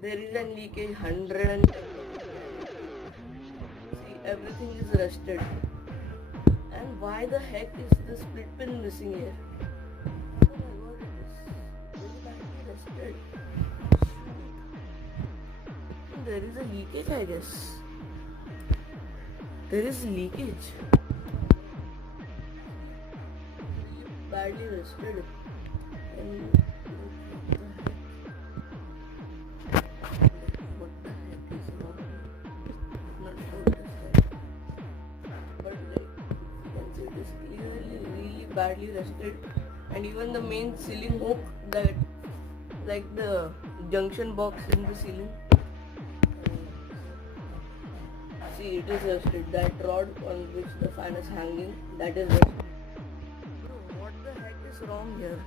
There is a leakage 110. See, everything is rusted. And why the heck is the split pin missing here? Oh my god, it is very badly rusted. There is a leakage, I guess. There is leakage. Badly rusted. And what the heck is wrong? Not sure what is that. But like, you can see it is clearly really badly rusted. And even the main ceiling hook, that like the junction box in the ceiling. See, it is rusted. That rod on which the fan is hanging, that is rusted. Bro, what the heck is wrong here?